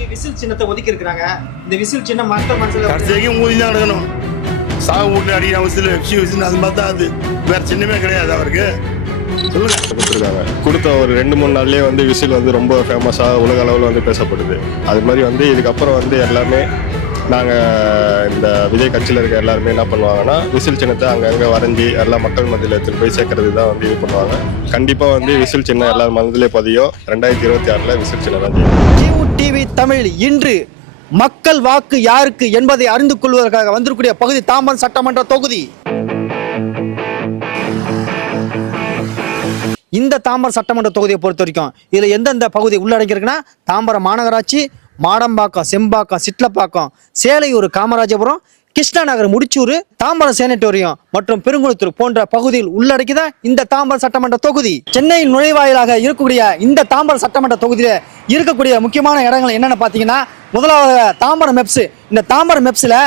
விஜய்க்கு விசில் சின்னத்தை ஒதுக்கி இருக்காங்க. இந்த விசில் சின்னம் மக்கள் மனசுல கடைசிக்கு ஊதி தான் எடுக்கணும். சாகு வீட்டு அடிக்கிற விசில் அது மாதிரி தான். அது வேற சின்னமே கிடையாது அவருக்கு. கொடுத்துருக்காங்க. கொடுத்த ஒரு 2-3 நாள்லயே வந்து விசில் வந்து ரொம்ப ஃபேமஸாக உலக அளவில் வந்து பேசப்படுது. அது மாதிரி வந்து இதுக்கப்புறம் வந்து எல்லாருமே நாங்கள் இந்த விஜய் கட்சியில் இருக்க எல்லாருமே என்ன பண்ணுவாங்கன்னா விசில் சின்னத்தை அங்கங்கே வரைஞ்சி எல்லா மக்கள் மத்தியில் எடுத்துகிட்டு போய் சேர்க்கறது தான் வந்து இது பண்ணுவாங்க. கண்டிப்பாக வந்து விசில் சின்னம் எல்லார் மனதிலே பதியும். 2026 விசில் சின்னம் தான் ஜீவு டிவி தமிழ் இன்று மக்கள் வாக்கு யாருக்கு என்பதை அறிந்து கொள்வதற்காக வந்திருக்கூடிய பகுதி தாம்பரம் சட்டமன்ற தொகுதி. இந்த தாம்பரம் சட்டமன்ற தொகுதியை பொறுத்த வரைக்கும் இதில் எந்தெந்த பகுதி உள்ளடங்கியிருக்குன்னா தாம்பரம் மாநகராட்சி, மாடம்பாக்கம், செம்பாக்கம், சிட்லப்பாக்கம், சேலையூர், காமராஜபுரம், கிருஷ்ணாநகர், முடிச்சூர், தாம்பரம் சேனட்டோரியம் மற்றும் பெருங்குளத்தூர் போன்ற பகுதியில் உள்ளடக்கிதான் இந்த தாம்பரம் சட்டமன்ற தொகுதி. சென்னையின் நுழைவாயிலாக இருக்கக்கூடிய இந்த தாம்பரம் சட்டமன்ற தொகுதியில இருக்கக்கூடிய முக்கியமான இடங்கள் என்னென்ன பார்த்தீங்கன்னா, முதலாவது தாம்பரம் மெப்ஸ். இந்த தாம்பரம் மெப்ஸ்ல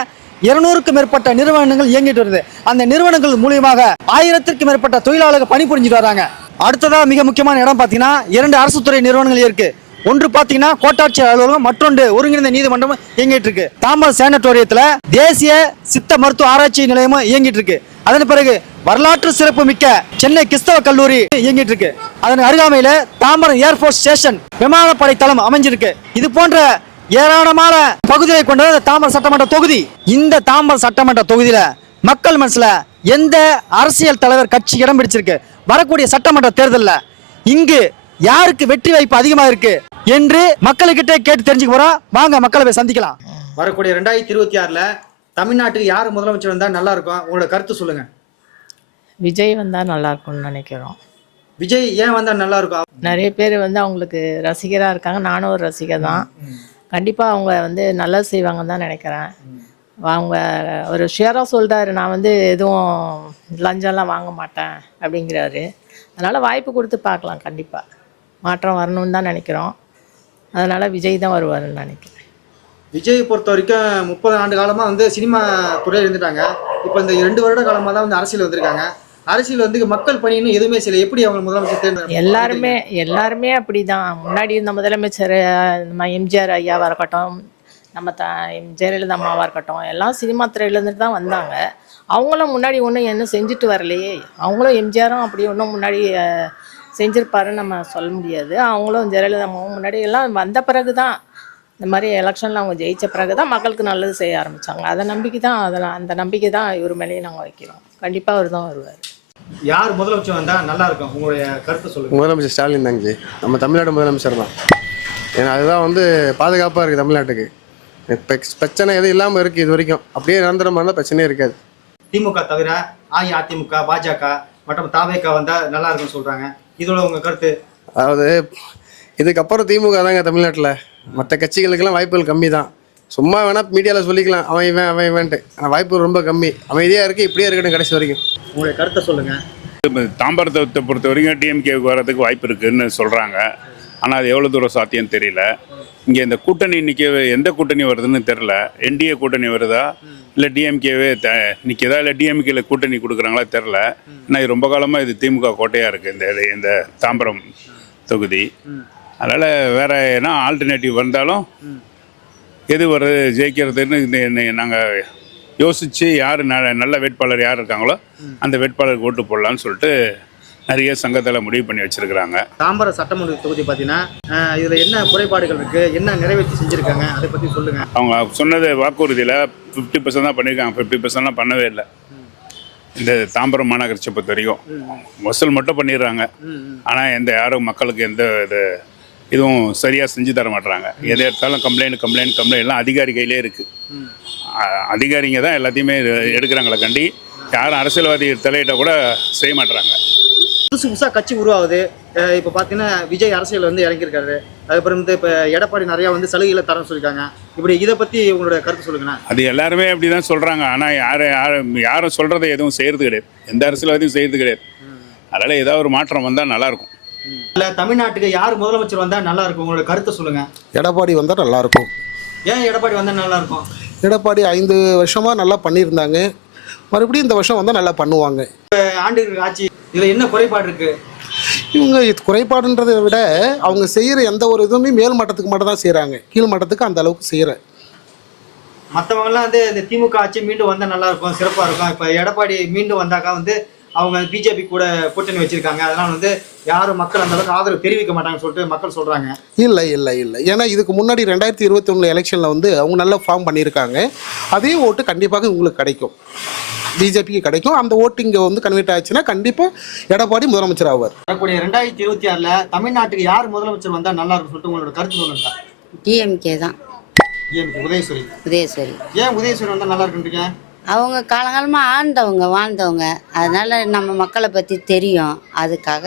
200க்கும் மேற்பட்ட நிறுவனங்கள் இயங்கிட்டு வருது. அந்த நிறுவனங்கள் மூலியமாக 1000த்திற்கும் மேற்பட்ட தொழிலாளர்கள் பணிபுரிஞ்சிட்டு வராங்க. அடுத்ததா மிக முக்கியமான இடம் பார்த்தீங்கன்னா 2 அரசு துறை நிறுவனங்கள் இருக்கு. ஒன்று பார்த்தீங்கன்னா கோட்டாட்சியர் அலுவலகம், மற்றொன்று ஒருங்கிணைந்த நீதிமன்றம் இயங்கிட்டு இருக்கு. தாம்பரம் சேனட்டோரியத்துல தேசிய சித்த மருத்துவ ஆராய்ச்சி நிலையமும் இயங்கிட்டு இருக்கு. அதன் பிறகு வரலாற்று சிறப்பு மிக்க சென்னை கிறிஸ்தவ கல்லூரி இயங்கிட்டு இருக்கு. அதன் அருகாமையில தாம்பரம் ஏர்போர்ட் ஸ்டேஷன் விமானப்படை தளம் அமைஞ்சிருக்கு. இது போன்ற ஏராளமான பகுதியை கொண்டது தாம்பரம் சட்டமன்ற தொகுதி. இந்த தாம்பரம் சட்டமன்ற தொகுதியில மக்கள் மனசுல எந்த அரசியல் தலைவர் கட்சி இடம் பிடிச்சிருக்கு, வரக்கூடிய சட்டமன்ற தேர்தலில் இங்கு யாருக்கு வெற்றி வாய்ப்பு அதிகமாக இருக்கு என்று மக்கள்கிட்ட கேட்டு தெரிஞ்சுக்க போறோம். வாங்க மக்களை போய் சந்திக்கலாம். வரக்கூடிய 2026 தமிழ்நாட்டுக்கு யார் முதலமைச்சர் வந்தா நல்லா இருக்கும், உங்களோட கருத்து சொல்லுங்க. விஜய் வந்தா நல்லா இருக்கும்னு நினைக்கிறோம். விஜய் ஏன் வந்தா நல்லா இருக்கும்? நிறைய பேர் வந்து அவங்களுக்கு ரசிகராக இருக்காங்க. நானும் ஒரு ரசிகர் தான். கண்டிப்பாக அவங்க வந்து நல்லது செய்வாங்கன்னு தான் நினைக்கிறேன். அவங்க ஒரு ஷேராக சொல்கிறாரு, நான் வந்து எதுவும் லஞ்சம்லாம் வாங்க மாட்டேன் அப்படிங்கிறாரு. அதனால் வாய்ப்பு கொடுத்து பார்க்கலாம். கண்டிப்பாக மாற்றம் வரணும்னு தான் நினைக்கிறோம். அதனால் விஜய் தான் வருவாருன்னு நினைக்கிறேன். விஜய் பொறுத்த வரைக்கும் 30 ஆண்டு காலமாக வந்து சினிமா துறையில் இருந்துட்டாங்க. இப்போ இந்த 2 வருட காலமாக தான் வந்து அரசியல் வந்திருக்காங்க. அரசியல் வந்து மக்கள் பணின்னு எதுவுமே செய்யல. எப்படி அவங்க முதலமைச்சர் தேர்ந்தெடுக்க? எல்லாருமே அப்படி தான். முன்னாடி இருந்த முதலமைச்சர் நம்ம எம்ஜிஆர் ஐயாவாக இருக்கட்டும், நம்ம ஜெயலலிதா அம்மாவாக இருக்கட்டும், எல்லாம் சினிமா துறையிலேருந்து தான் வந்தாங்க. அவங்களும் முன்னாடி ஒன்றும் என்ன செஞ்சுட்டு வரலையே. அவங்களும் எம்ஜிஆரும் அப்படி ஒன்றும் முன்னாடி செஞ்சுருப்பாருன்னு நம்ம சொல்ல முடியாது. அவங்களும் ஜெயலலிதா அம்மாவும் முன்னாடி எல்லாம் வந்த பிறகு தான், இந்த மாதிரி எலெக்ஷனில் அவங்க ஜெயித்த பிறகு தான் மக்களுக்கு நல்லது செய்ய ஆரம்பித்தாங்க. அந்த நம்பிக்கை தான் இவர் மேலேயே நாங்கள் வைக்கிறோம். கண்டிப்பாக அவர் தான் வருவார். யார் முதலமைச்சர் வந்தால் நல்லா இருக்கும், உங்களுடைய கருத்தை சொல்லுங்கள். முதலமைச்சர் ஸ்டாலின் தாங்க ஜி. நம்ம தமிழ்நாடு முதலமைச்சர் தான். ஏன்னா அதுதான் வந்து பாதுகாப்பாக இருக்குது தமிழ்நாட்டுக்கு. பிரச்சனை எதுவும் இல்லாமல் இருக்குது இது வரைக்கும். அப்படியே நிரந்தரமாக இருந்தால் பிரச்சனையே இருக்காது. திமுக தவிர அஇஅதிமுக, பாஜக மற்றும் தாவேக வந்தால் நல்லா இருக்குன்னு சொல்கிறாங்க. இதோட உங்கள் கருத்து? அதாவது இதுக்கப்புறம் திமுக தாங்க தமிழ்நாட்டில். மற்ற கட்சிகளுக்கெல்லாம் வாய்ப்புகள் கம்மி தான். சும்மா வேணால் மீடியாவில் சொல்லிக்கலாம் அவன் இவன்ட்டு. ஆனால் வாய்ப்பு ரொம்ப கம்மி. அமைதியாக இருக்குது, இப்படியே இருக்கட்டும் கடைசி வரைக்கும். உங்களுடைய கருத்தை சொல்லுங்கள். தாம்பரத்தை பொறுத்த வரைக்கும் டிஎம்கேவுக்கு வர்றதுக்கு வாய்ப்பு இருக்குதுன்னு சொல்கிறாங்க. ஆனால் அது எவ்வளோ தூரம் சாத்தியம் தெரியல. இங்கே இந்த கூட்டணி எந்த கூட்டணி வருதுன்னு தெரில. என்டிஏ கூட்டணி வருதா இல்லை டிஎம்கேவே நிற்கிதா இல்லை டிஎம்கேல கூட்டணி கொடுக்குறாங்களா தெரில. ஏன்னா இது ரொம்ப காலமாக இது திமுக கோட்டையாக இருக்குது இந்த தாம்பரம் தொகுதி. அதனால் வேறு ஏன்னா ஆல்டர்னேட்டிவ் வந்தாலும் எது வருது ஜெயிக்கிறதுன்னு நாங்கள் யோசித்து யார் நல்ல வேட்பாளர் யார் இருக்காங்களோ அந்த வேட்பாளருக்கு ஓட்டு போடலான்னு சொல்லிட்டு நிறைய சங்கத்தில் முடிவு பண்ணி வச்சுருக்கிறாங்க. தாம்பரம் சட்டமன்ற தொகுதி பார்த்தீங்கன்னா இதில் என்ன குறைபாடுகள் இருக்குது, என்ன நிறைவேற்றி செஞ்சுருக்காங்க, அதை பற்றி சொல்லுங்கள். அவங்க சொன்னது வாக்குறுதியில் 50% தான் பண்ணியிருக்காங்க. 50%லாம் பண்ணவே இல்லை. இந்த தாம்பரம் மாநகராட்சியை பொறுத்த வரைக்கும் வசூல் மட்டும் பண்ணிடுறாங்க. ஆனால் யாரும் மக்களுக்கு எந்த இதுவும் சரியாக செஞ்சு தர மாட்டுறாங்க. எதை எடுத்தாலும் கம்ப்ளைண்ட் எல்லாம் அதிகாரி கையிலே இருக்குது. அதிகாரிங்க தான் எல்லாத்தையுமே எடுக்கிறாங்களே கண்டி யாரும் அரசியல்வாதி தலையிட்ட கூட செய்ய மாட்டுறாங்க. புதுசாக கட்சி உருவாகுது. இப்போ பார்த்தீங்கன்னா விஜய் அரசியல் வந்து இறங்கியிருக்காரு. அதுக்கப்புறம் வந்து இப்போ எடப்பாடி நிறையா வந்து சலுகைகளை தரன்னு சொல்லியிருக்காங்க. இப்படி இதை பற்றி உங்களோட கருத்து சொல்லுங்கண்ணா. அது எல்லாருமே அப்படி தான் சொல்கிறாங்க. ஆனால் யாரும் சொல்கிறத எதுவும் செய்கிறது கிடையாது. எந்த அரசியல்வாதியும் செய்கிறது கிடையாது. அதனால் ஏதாவது ஒரு மாற்றம் வந்தால் நல்லாயிருக்கும். இல்லை தமிழ்நாட்டுக்கு யார் முதலமைச்சர் வந்தால் நல்லா இருக்கும், உங்களோட கருத்தை சொல்லுங்கள். எடப்பாடி வந்தால் நல்லாயிருக்கும். ஏன் எடப்பாடி வந்தால் நல்லாயிருக்கும்? எடப்பாடி 5 வருஷமாக நல்லா பண்ணியிருந்தாங்க. மறுபடியும் இந்த வருஷம் வந்தால் நல்லா பண்ணுவாங்க. ஆண்டு ஆட்சி இதில் என்ன குறைபாடு இருக்குது? இவங்க குறைபாடுன்றதை விட அவங்க செய்கிற எந்த ஒரு இதுவுமே மேல் மட்டத்துக்கு மட்டும் தான் செய்கிறாங்க, கீழ் மட்டத்துக்கு அந்த அளவுக்கு செய்கிற. மற்றவங்கலாம் வந்து இந்த திமுக ஆட்சி மீண்டும் வந்தால் நல்லா இருக்கும், சிறப்பாக இருக்கும். இப்போ எடப்பாடி மீண்டும் வந்தாக்கா வந்து அவங்க பிஜேபி கூட கூட்டணி வச்சிருக்காங்க, அதனால வந்து யாரும் மக்கள் அந்த அளவுக்கு ஆதரவு தெரிவிக்க மாட்டாங்கன்னு சொல்லிட்டு மக்கள் சொல்றாங்க. இல்லை இல்லை இல்லை, ஏன்னா இதுக்கு முன்னாடி 2021 எலெக்ஷனில் வந்து அவங்க நல்லா ஃபார்ம் பண்ணியிருக்காங்க. அதே ஓட்டு கண்டிப்பாக உங்களுக்கு கிடைக்கும், பிஜேபிக்கு கிடைக்கும். அந்த ஓட்டு இங்கே வந்து கன்வெர்ட் ஆச்சுன்னா கண்டிப்பாக எடப்பாடி முதலமைச்சர் ஆவார். வரக்கூடிய 2026 தமிழ்நாட்டுக்கு யார் முதலமைச்சர் வந்தால் நல்லா இருக்கும் சொல்லிட்டு உங்களோட கருத்து சொல்லுங்க. டிஎம்கே தான். உதயசூரி. உதயசூரி. ஏன் உதயசூரி வந்தால் நல்லா இருக்குன்றீங்க? அவங்க காலங்காலமாக ஆண்டவங்க, வாழ்ந்தவங்க, அதனால நம்ம மக்களை பற்றி தெரியும். அதுக்காக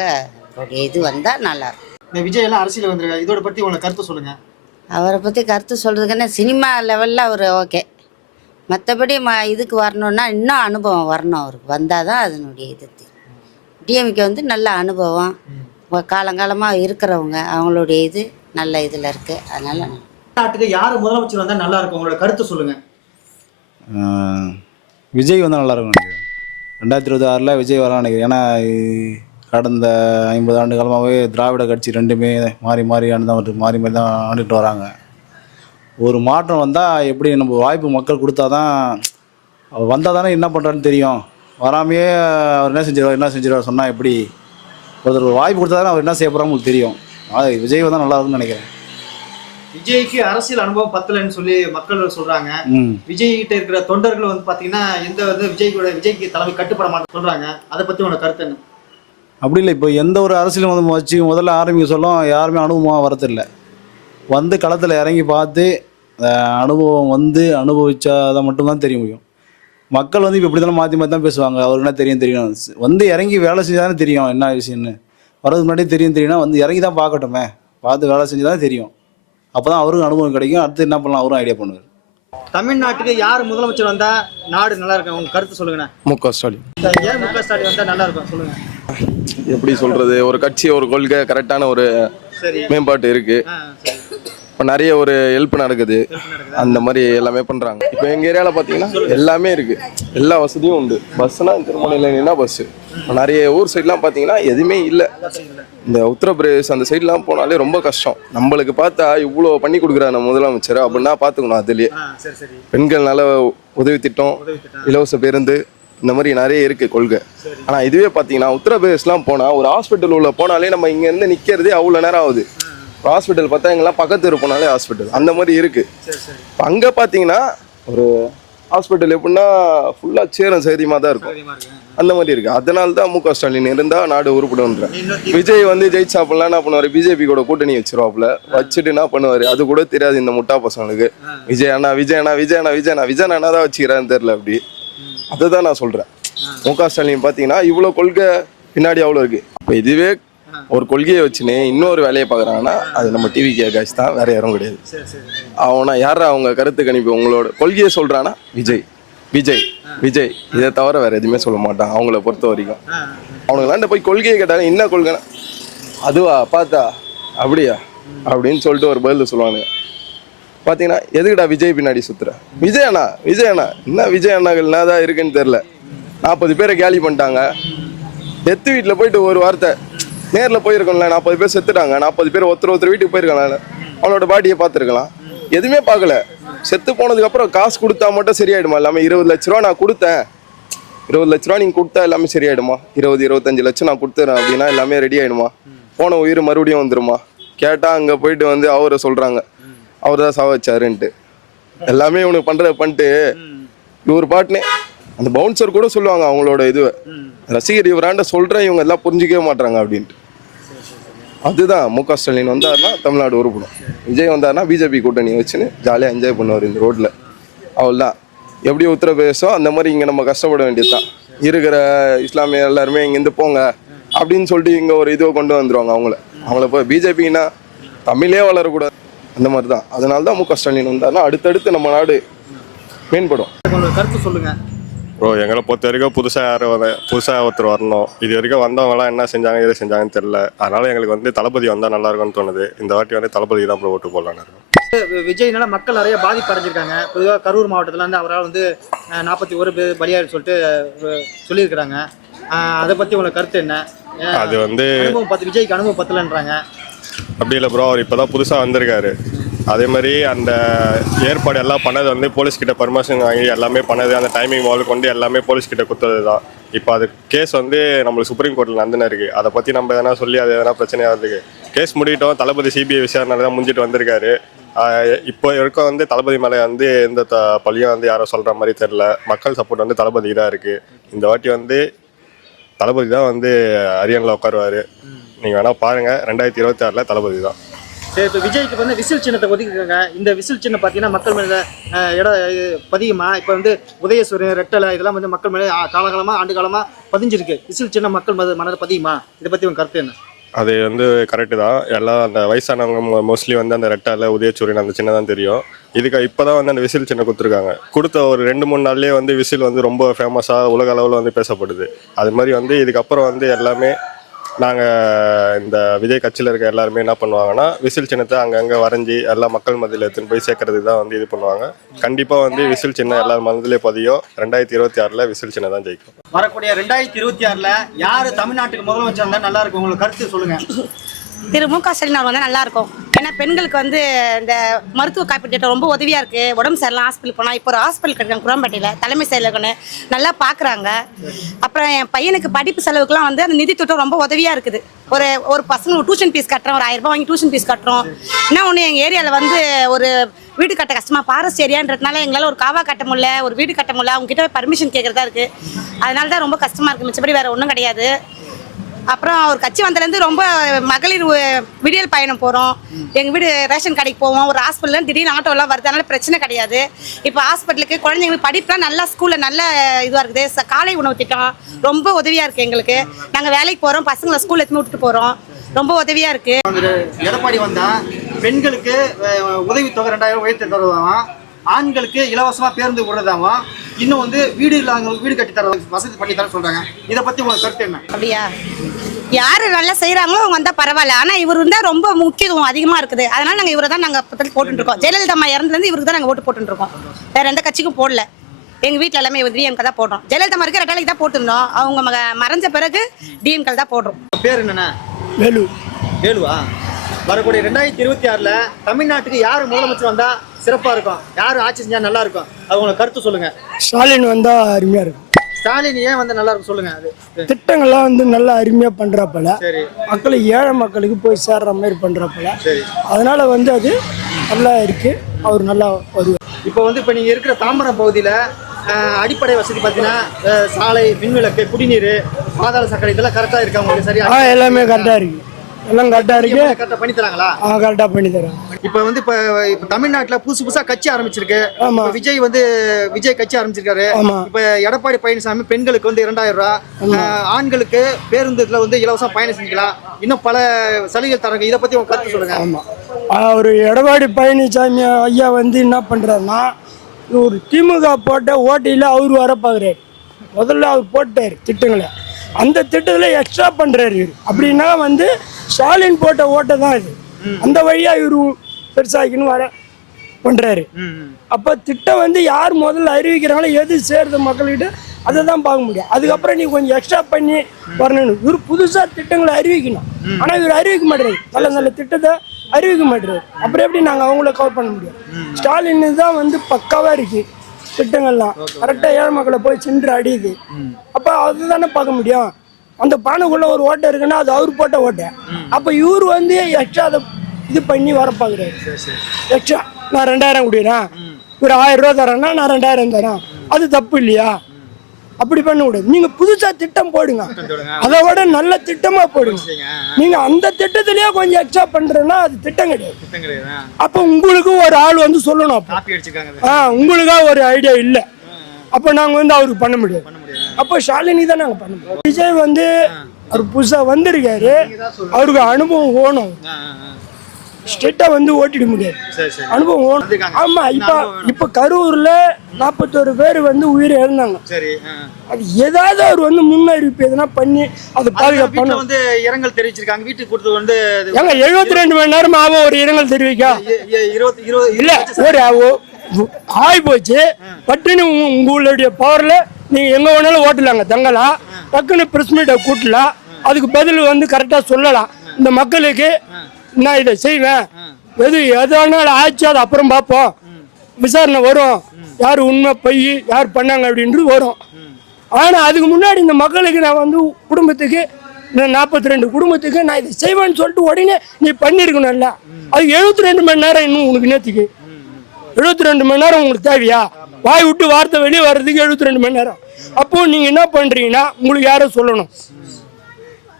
அவருடைய இது வந்தால் நல்லாயிருக்கும். இந்த விஜய் எல்லாம் அரசியல் வந்துருக்காரு, இதோட பற்றி உங்களை கருத்து சொல்லுங்க. அவரை பற்றி கருத்து சொல்கிறதுக்குன்னா சினிமா லெவலில் அவர் ஓகே. மற்றபடி இதுக்கு வரணுன்னா இன்னும் அனுபவம் வரணும், அவருக்கு வந்தால் தான் அதனுடைய இது. டிஎம்கே வந்து நல்ல அனுபவம், காலங்காலமாக இருக்கிறவங்க, அவங்களுடைய இது நல்ல இதில் இருக்குது. அதனால் தமிழ்நாட்டுக்கு யார் முதலமைச்சர் வந்தால் நல்லா இருக்கும் உங்களோட கருத்து சொல்லுங்க. விஜய் வந்தால் நல்லாயிருக்கும் நினைக்கிறேன். 2026 விஜய் வரலாம் நினைக்கிறேன். ஏன்னா கடந்த 50 ஆண்டு காலமாகவே திராவிட கட்சி ரெண்டுமே மாறி மாறி மாறி மாறி தான் ஆண்டுட்டு வராங்க. ஒரு மாற்றம் வந்தால் எப்படி நம்ம வாய்ப்பு மக்கள் கொடுத்தா தான், அவர் வந்தால் தானே என்ன பண்ணுறான்னு தெரியும். வராமையே அவர் என்ன செஞ்சிருவார் சொன்னால் எப்படி? ஒருத்தர் ஒரு வாய்ப்பு கொடுத்தா தானே அவர் என்ன செய்ய போகிறாங்க உங்களுக்கு தெரியும். அது விஜய் வந்தால் நல்லா இருக்கும்னு நினைக்கிறேன். விஜய்க்கு அரசியல் அனுபவம் பத்தலன்னு சொல்லி மக்கள் சொல்றாங்க. விஜய் கிட்ட இருக்கிற தொண்டர்கள் வந்து பாத்தீங்கன்னா எந்த வந்து விஜய்க்கு தலைமை கட்டுப்பட மாட்டேன்னு சொல்றாங்க. அதை பத்தி உனக்கு கருத்து என்ன? அப்படி இல்லை, இப்போ எந்த ஒரு அரசியலும் வந்து வச்சு முதல்ல ஆரம்பிக்க சொல்லும் யாருமே அனுபவமாக வரதில்லை. வந்து களத்தில் இறங்கி பார்த்து அனுபவம் வந்து அனுபவிச்சாதை மட்டும்தான் தெரிய முடியும். மக்கள் வந்து இப்போ இப்படி தானே மாற்றி தான் பேசுவாங்க, அவருக்கு என்ன தெரியும். வந்து இறங்கி வேலை செஞ்சு தானே தெரியும் என்ன விஷயம்னு. வரதுக்கு முன்னாடி தெரியும்னா வந்து இறங்கி தான் பார்க்கட்டுமே, பார்த்து வேலை செஞ்சு தானே தெரியும். அப்போ தான் அவருக்கும் அனுபவம் கிடைக்கும். அடுத்து என்ன பண்ணலாம் அவரும் ஐடியா பண்ணுவார். தமிழ்நாட்டுக்கு யார் முதலமைச்சர் வந்தா நாடு நல்லா இருக்கும் உங்க கருத்து சொல்லுங்கண்ணா. முக ஸ்டாலின். ஏன் முக ஸ்டாலின் வந்தா நல்லா இருக்கும் சொல்லுங்க. எப்படி சொல்றது, ஒரு கட்சி ஒரு கொள்கை கரெக்டான ஒரு மேம்பாட்டு இருக்கு. இப்போ நிறைய ஒரு ஹெல்ப் நடக்குது, அந்த மாதிரி எல்லாமே பண்றாங்க. இப்போ எங்க ஏரியாவில் பார்த்தீங்கன்னா எல்லாமே இருக்கு, எல்லா வசதியும் உண்டு. பஸ்னா திருமலையிலனா பஸ். நிறைய ஊர் சைட்லாம் பார்த்தீங்கன்னா எதுவுமே இல்லை. இந்த உத்தரப்பிரதேஷ் அந்த சைட்லாம் போனாலே ரொம்ப கஷ்டம். நம்மளுக்கு பார்த்தா இவ்வளோ பண்ணி கொடுக்குறாங்க முதலமைச்சர் அப்படின்னா பார்த்துக்கணும். அதுலேயே பெண்கள் நல உதவி திட்டம், இலவச பேருந்து, இந்த மாதிரி நிறைய இருக்குது கொள்கை. ஆனால் இதுவே பார்த்தீங்கன்னா உத்தரப்பிரதேஷ்லாம் போனால் ஒரு ஹாஸ்பிட்டல் உள்ள போனாலே நம்ம இங்கேருந்து நிற்கிறதே அவ்வளோ நேரம் ஆகுது. ஹாஸ்பிட்டல் பார்த்தா எங்கெல்லாம் பக்கத்து இருப்போனாலே ஹாஸ்பிட்டல் அந்த மாதிரி இருக்குது. அங்கே பார்த்தீங்கன்னா ஒரு ஹாஸ்பிட்டல் எப்படின்னா ஃபுல்லாக சேரும் சேதியமாக தான் இருக்கும், அந்த மாதிரி இருக்குது. அதனால தான் முக ஸ்டாலின் இருந்தால் நாடு உருப்படுன்ற. விஜய் வந்து ஜெயிச்சாப்பெல்லாம் என்ன பண்ணுவார், பிஜேபி கூட கூட்டணி வச்சிருவாப்புல, வச்சுட்டு என்ன பண்ணுவார் அது கூட தெரியாது இந்த முட்டா பசங்களுக்கு. விஜய் அண்ணா விஜய் அண்ணா விஜய் அண்ணா விஜய் அண்ணா விஜய் அண்ணா தான் வச்சுக்கிறான்னு தெரில. அப்படி அதை தான் நான் சொல்கிறேன். முக ஸ்டாலின் பார்த்தீங்கன்னா இவ்வளோ கொள்கை பின்னாடி அவ்வளோ இருக்குது. இப்போ இதுவே ஒரு கொள்கையை வச்சுன்னு இன்னொரு வேலையை பார்க்குறாங்கன்னா அது நம்ம டிவிக்கு ஆகாஷ் தான், வேற யாரும் கிடையாது. அவனா யாரா அவங்க கருத்து கணிப்பு உங்களோட கொள்கையை சொல்கிறான்னா விஜய் விஜய் விஜய் இதை தவிர வேற எதுவுமே சொல்ல மாட்டான் அவங்கள பொறுத்த வரைக்கும். அவனுங்களாண்ட போய் கொள்கையை கேட்டாங்க, என்ன கொள்கைனா அதுவா பார்த்தா அப்படியா அப்படின்னு சொல்லிட்டு ஒரு பதில் சொல்லுவானுங்க. பார்த்தீங்கன்னா எதுக்குடா விஜய் பின்னாடி சுற்றுற, விஜய் அண்ணா என்ன விஜய் அண்ணாக்கள் என்ன தான் இருக்குன்னு தெரில. 40 பேரை கேலி பண்ணிட்டாங்க. டெத்து வீட்டில் போயிட்டு ஒரு வார்த்தை நேரில் போயிருக்கோம்ல, 40 பேர் செத்துட்டாங்க. 40 பேர் ஒருத்தர் வீட்டுக்கு போயிருக்காங்க, அவனோட பாடியை பார்த்துருக்கலாம். எதுவுமே பார்க்கல. செத்து போனதுக்கப்புறம் காசு கொடுத்தா மட்டும் சரியாயிடுமா? எல்லாமே 20 லட்ச ரூபா நான் கொடுத்தேன், 20 லட்ச ரூபா நீங்கள் கொடுத்தா எல்லாமே சரியாயிடுமா? 20-25 லட்சம் நான் கொடுத்துறேன் அப்படின்னா எல்லாமே ரெடி ஆகிடுமா? போன உயிர் மறுபடியும் வந்துடுமா? கேட்டால் அங்கே போயிட்டு வந்து அவரை சொல்கிறாங்க அவர் தான் சாவ வச்சாருன்ட்டு. எல்லாமே இவனுக்கு பண்ணுறத பண்ணிட்டு இவர் பாட்டுனே அந்த பவுன்சர் கூட சொல்லுவாங்க அவங்களோட இதுவை, ரசிகர் இவராண்ட சொல்கிறேன் இவங்க எல்லாம் புரிஞ்சிக்கவே மாட்டாங்க அப்படின்ட்டு. அதுதான் முக ஸ்டாலின் வந்தாருன்னா தமிழ்நாடு உருப்படும். விஜய் வந்தாருன்னா பிஜேபி கூட்டணி வச்சுன்னு ஜாலியாக என்ஜாய் பண்ணுவார் இந்த ரோட்டில். அவ்வளோதான். எப்படி உத்தரப்பிரதேசம் அந்த மாதிரி இங்கே நம்ம கஷ்டப்பட வேண்டியது தான். இருக்கிற இஸ்லாமிய எல்லாருமே இங்கேருந்து போங்க அப்படின்னு சொல்லிட்டு இங்கே ஒரு இதுவை கொண்டு வந்துடுவாங்க. அவங்கள போய் பிஜேபின்னா தமிழே வளரக்கூடாது, அந்த மாதிரி தான். அதனால தான் முக ஸ்டாலின் வந்தாருன்னா அடுத்தடுத்து நம்ம நாடு மேம்படும். கருத்து சொல்லுங்க. ப்ரோ எங்களை பொறுத்த வரைக்கும் புதுசாக ஒருத்தர் வரணும். இது வரைக்கும் வந்தவங்களாம் என்ன செஞ்சாங்க எது செஞ்சாங்கன்னு தெரில. அதனால் எங்களுக்கு வந்து தளபதி வந்தால் நல்லா இருக்கும்னு தோணுது. இந்த வாட்டி வந்து தளபதி தான் ப்ரோ ஓட்டு போடலான்னு இருக்கும். விஜய்னால மக்கள் நிறைய பாதிப்பு அடைஞ்சிருக்காங்க. பொதுவாக கரூர் மாவட்டத்தில் வந்து அவரால் வந்து 41 பேர் பலியாறு சொல்லிட்டு சொல்லியிருக்கிறாங்க. அதை பற்றி உங்களுக்கு கருத்து என்ன? அது வந்து அனுபவம் பத்து, விஜய்க்கு அனுபவம் பத்தலன்றாங்க. அப்படி இல்லை ப்ரோ, அவர் இப்போ தான் புதுசாக வந்திருக்காரு. அதே மாதிரி அந்த ஏற்பாடு எல்லாம் பண்ணது வந்து போலீஸ்கிட்ட பர்மிஷன் வாங்கி எல்லாமே பண்ணது, அந்த டைமிங் முதல் கொண்டு எல்லாமே போலீஸ்கிட்ட கொடுத்தது தான். இப்போ அது கேஸ் வந்து நம்மளுக்கு சுப்ரீம் கோர்ட்டில் நடந்துன்னு இருக்குது. அதை பற்றி நம்ம எதனா சொல்லி அது எதனா பிரச்சனையாக இருக்குது. கேஸ் முடிட்டோம், தளபதி சிபிஐ விசாரணை தான் முடிஞ்சிட்டு வந்திருக்காரு. இப்போ வரைக்கும் வந்து தளபதி மேலே வந்து எந்த பழியும் வந்து யாரும் சொல்கிற மாதிரி தெரில. மக்கள் சப்போர்ட் வந்து தளபதிக்கு தான் இருக்குது. இந்த வாட்டி வந்து தளபதி தான் வந்து அரியணில் உட்காருவார். நீங்கள் வேணால் பாருங்கள், 2026 தளபதி தான். சரி, இப்போ விஜய்க்கு வந்து விசில் சின்னத்தை ஒதுக்கிருக்காங்க. இந்த விசில் சின்னம் பார்த்தீங்கன்னா மக்கள் மேலே இடம் பதியுமா? இப்போ வந்து உதயசூரியன், ரெட்டலை இதெல்லாம் வந்து மக்கள் மேலே காலகாலமாக ஆண்டு காலமாக பதிஞ்சிருக்கு. விசில் சின்னம் மக்கள் மனதில் பதியுமா? இதை பற்றி உங்கள் கருத்து என்ன? அது வந்து கரெக்டு தான். எல்லாம் அந்த வயசானவங்க மோஸ்ட்லி வந்து அந்த ரெட்டால உதயசூரியன் அந்த சின்ன தான் தெரியும். இதுக்கு இப்போ தான் வந்து அந்த விசில் சின்ன கொடுத்துருக்காங்க. கொடுத்த ஒரு 2-3 நாள்லேயே வந்து விசில் வந்து ரொம்ப ஃபேமஸாக உலக அளவில் வந்து பேசப்படுது. அது மாதிரி வந்து இதுக்கப்புறம் வந்து எல்லாமே நாங்கள் இந்த விஜய் கட்சியில் இருக்க எல்லாருமே என்ன பண்ணுவாங்கன்னா விசில் சின்னத்தை அங்கங்கே வரைஞ்சி எல்லா மக்கள் மத்தியில் எடுத்துன்னு போய் சேர்க்கறதுக்கு தான் வந்து இது பண்ணுவாங்க. கண்டிப்பாக வந்து விசில் சின்னம் எல்லார் மனதிலே பதியும். 2026 விசில் சின்னம் தான் ஜெயிக்கும். வரக்கூடிய 2026 யார் தமிழ்நாட்டுக்கு முதலமைச்சர் இருந்தால் நல்லா இருக்கும்? உங்களுக்கு கருத்து சொல்லுங்க. திரு மு க ஸ்டாலின் அவர் வந்தால் நல்லாயிருக்கும். ஏன்னா பெண்களுக்கு வந்து இந்த மருத்துவ காப்பீட்டு திட்டம் ரொம்ப உதவியாக இருக்குது. உடம்பு சரியில்லாம் ஹாஸ்பிட்டல் போனால் இப்போ ஒரு ஹாஸ்பிட்டல் கிடைக்கும் குரம்பேட்டையில் தலைமை செயலகன்னு நல்லா பார்க்குறாங்க. அப்புறம் என் பையனுக்கு படிப்பு செலவுக்குலாம் வந்து அந்த நிதி திட்டம் ரொம்ப உதவியாக இருக்குது. ஒரு பசங்க டியூஷன் ஃபீஸ் கட்டுறோம், ஒரு 1000 ரூபாய் வாங்கி டியூஷன் ஃபீஸ் கட்டுறோம். என்ன ஒன்று எங்கள் ஏரியாவில் வந்து ஒரு வீடு கட்ட கஷ்டமாக ஃபாரஸ்ட் ஏரியான்றதுனால எங்களால் ஒரு காவா கட்ட முடியல, ஒரு வீடு கட்ட முடியல. அவங்ககிட்ட பர்மிஷன் கேட்குறதா இருக்குது. அதனால தான் ரொம்ப கஷ்டமாக இருக்குது. மிச்சப்படி வேறு ஒன்றும் கிடையாது. அப்புறம் ஒரு கட்சி வந்ததுலேருந்து ரொம்ப மகளிர் விடியல் பயணம் போகிறோம். எங்கள் வீடு ரேஷன் கடைக்கு போவோம். ஒரு ஹாஸ்பிட்டல் திடீர்னு ஆட்டோலாம் வருது, அதனால பிரச்சனை கிடையாது. இப்போ ஹாஸ்பிட்டலுக்கு குழந்தைங்களுக்கு படிப்புலாம் நல்லா ஸ்கூலில் நல்ல இதுவாக இருக்குது. காலை உணவு திட்டம் ரொம்ப உதவியாக இருக்குது எங்களுக்கு. நாங்கள் வேலைக்கு போகிறோம், பசங்களை ஸ்கூலில் எடுத்துன்னு விட்டுட்டு போகிறோம். ரொம்ப உதவியாக இருக்குது. எடப்பாடி வந்தால் பெண்களுக்கு உதவித்தொகை 2000 உயர்த்தி தருவாங்க. ஆண்களுக்கு இலவசமாக பேருந்து விடுறதாவும், இன்னும் வந்து வீடு இல்லாதவங்களுக்கு வீடு கட்டி தர வசதி பண்ணி தர சொல்கிறாங்க. இதை பற்றி உங்களுக்கு கருத்து என்ன? அப்படியா? யார் நல்லா செய்கிறாங்களோ அவங்க வந்தால் பரவாயில்ல. ஆனால் இவர் இருந்தால் ரொம்ப முக்கியத்துவம் அதிகமாக இருக்குது. அதனால் நாங்கள் இவரை தான் நாங்கள் போட்டுருக்கோம். ஜெயலலிதா அம்மா இறந்துலேருந்து இவருக்கு தான் நாங்கள் ஓட்டு போட்டுருக்கோம். வேறு எந்த கட்சிக்கும் போடல. எங்கள் வீட்டில் எல்லாமே டிஎம்கே தான் போடுறோம். ஜெயலலிதா அம்மா இருக்க ரெட்டாலைக்கு தான் போட்டிருந்தோம். அவங்க மறைஞ்ச பிறகு டிஎம்கே தான் போடுறோம். பேர் என்னென்ன? வேலு. வேலுவா? வரக்கூடிய 2026 தமிழ்நாட்டுக்கு யார் முதலமைச்சர் வந்தா சிறப்பா இருக்கும்? யார் ஆட்சி செஞ்சா நல்லா இருக்கும்? அது உங்களுக்கு கருத்து சொல்லுங்க. ஸ்டாலின் வந்தா அருமையா இருக்கும். ஸ்டாலின் ஏன் வந்து நல்லா இருக்கும் சொல்லுங்க. அது திட்டங்கள்லாம் வந்து நல்லா அருமையா பண்றாப்பல. சரி. மக்களை ஏழை மக்களுக்கு போய் சேர்ற மாதிரி பண்றாப்பல. சரி. அதனால வந்து அது நல்லா இருக்கு. அவர் நல்லா வருவார். இப்போ வந்து இப்போ நீங்க இருக்கிற தாம்பரம் பகுதியில அடிப்படை வசதி பார்த்தீங்கன்னா சாலை, மின்விளக்கு, குடிநீர், பாதாள சாக்கடை இதெல்லாம் கரெக்டா இருக்கா உங்களுக்கு? சரியா? எல்லாமே கரெக்டா இருக்கு. எல்லாம் கரெக்டா இருக்கு. கரெக்டா பண்ணி தராங்களா? கரெக்டா பண்ணி தராங்க. இப்போ வந்து இப்போ தமிழ்நாட்டுல புதுசா கட்சி ஆரம்பிச்சிருக்கு. விஜய் வந்து விஜய் கட்சி ஆரம்பிச்சிருக்காரு. இப்போ எடப்பாடி பழனிசாமி பெண்களுக்கு வந்து 2000 ரூபாய், ஆண்களுக்கு பேருந்துல வந்து இலவசம் பயணம் செஞ்சுக்கலாம், இன்னும் பல சலுகை தராங்க. இதை பத்தி உங்க கருத்து சொல்லுங்க. ஆமா, ஒரு எடப்பாடி பழனிசாமி ஐயா வந்து என்ன பண்றாருன்னா, ஒரு திமுக போட்ட ஓட்டில அவர் வர பார்க்குறாரு. முதல்ல அவர் போட்டார் திட்டங்களை, அந்த திட்டத்தில் எக்ஸ்ட்ரா பண்ணுறாரு. அப்படின்னா வந்து ஸ்டாலின் போட்ட ஓட்டை தான் இது. அந்த வழியாக இவர் பெருசாகின்னு வர பண்ணுறாரு. அப்போ திட்டம் வந்து யார் முதல்ல அறிவிக்கிறாங்களோ, எது சேருது மக்கள்கிட்ட, அதை தான் பார்க்க முடியும். அதுக்கப்புறம் நீ கொஞ்சம் எக்ஸ்ட்ரா பண்ணி வரணும். இவர் புதுசாக திட்டங்களை அறிவிக்கணும். ஆனால் இவர் அறிவிக்க மாட்டேறாரு. நல்ல நல்ல திட்டத்தை அறிவிக்க மாட்டேறாரு. அப்புறம் எப்படி நாங்கள் அவங்கள கவர் பண்ண முடியும்? ஸ்டாலின் தான் வந்து பக்காவாக இருக்குது. திட்டங்கள்லாம் கரெக்டாக ஏழை மக்களை போய் சென்று அடியுது. அப்போ அதுதானே பார்க்க முடியும். அந்த பானைக்குள்ள ஒரு ஓட்டை இருக்குன்னா அது அவர் போட்ட ஓட்டை. அப்போ இவர் வந்து எக்ஸ்ட்ரா அதை இது பண்ணி வர பார்க்குறாரு. எக்ஸ்ட்ரா நான் 2000 கொடுக்குறேன், ஒரு 1000 ரூபா தரேன்னா நான் 2000 தரேன். அது தப்பு இல்லையா? அப்படி பண்ணக்கூடாது. நீங்கள் புதுசாக திட்டம் போடுங்க, அதை விட நல்ல திட்டமாக போடுங்க. நீங்கள் அந்த திட்டத்திலேயே கொஞ்சம் எக்ஸ்ட்ரா பண்ணுறேன்னா அது திட்டம் கிடையாது. அப்போ உங்களுக்கு ஒரு ஆள் வந்து சொல்லணும். உங்களுக்கா ஒரு ஐடியா இல்லை, அப்போ நாங்கள் வந்து அவருக்கு பண்ண முடியாது. அப்போ ஷாலினி தான் நாங்கள் பண்ண முடியும். விஜய் வந்து அவர் புதுசாக வந்திருக்காரு, அவருக்கு அனுபவம் ஓணும். ஸ்ட்ரெயிட்டாக வந்து ஓட்டிட முடியாது, அனுபவம் ஓணும். ஆமாம், இப்போ கரூரில் 41 பேர் வந்து உயிரை இழந்தாங்க. அது ஏதாவது அவர் வந்து முன்னறிவிப்பு எதனா பண்ணி அதை பாதுகாப்பு வந்து இரங்கல் தெரிவிச்சிருக்காங்க. வீட்டுக்கு கொடுத்தது வந்து ஏங்க 72 மணி நேரம் ஆகும் ஒரு இரங்கல் தெரிவிக்கா? இல்லை, ஒரு ஆகி போச்சு பட்டுன்னு உங்களுடைய பவரில் நீங்கள் எங்கே வேணாலும் ஓட்டலாங்க, தங்கலாம், டக்குன்னு ப்ரெஸ் மீட்டை கூட்டலாம். அதுக்கு பதில் வந்து கரெக்டாக சொல்லலாம். இந்த மக்களுக்கு நான் இதை செய்வேன், எதானாலும் ஆச்சு அது அப்புறம் பார்ப்போம், விசாரணை வரும், யார் உண்மை பொய் யார் பண்ணாங்க அப்படின்றது வரும். ஆனால் அதுக்கு முன்னாடி இந்த மக்களுக்கு நான் வந்து குடும்பத்துக்கு 42 குடும்பத்துக்கு நான் இதை செய்வேன்னு சொல்லிட்டு உடனே நீ பண்ணியிருக்கணும்ல. அது 72 மணி நேரம் இன்னும் உனக்கு நேற்றுக்கு 72 மணி நேரம் உங்களுக்கு தேவையா? வாய் விட்டு வார்த்தை வெளியே வர்றதுக்கு 72 மணி நேரம். அப்போ நீங்கள் என்ன பண்ணுறீங்கன்னா உங்களுக்கு யாரும் சொல்லணும்.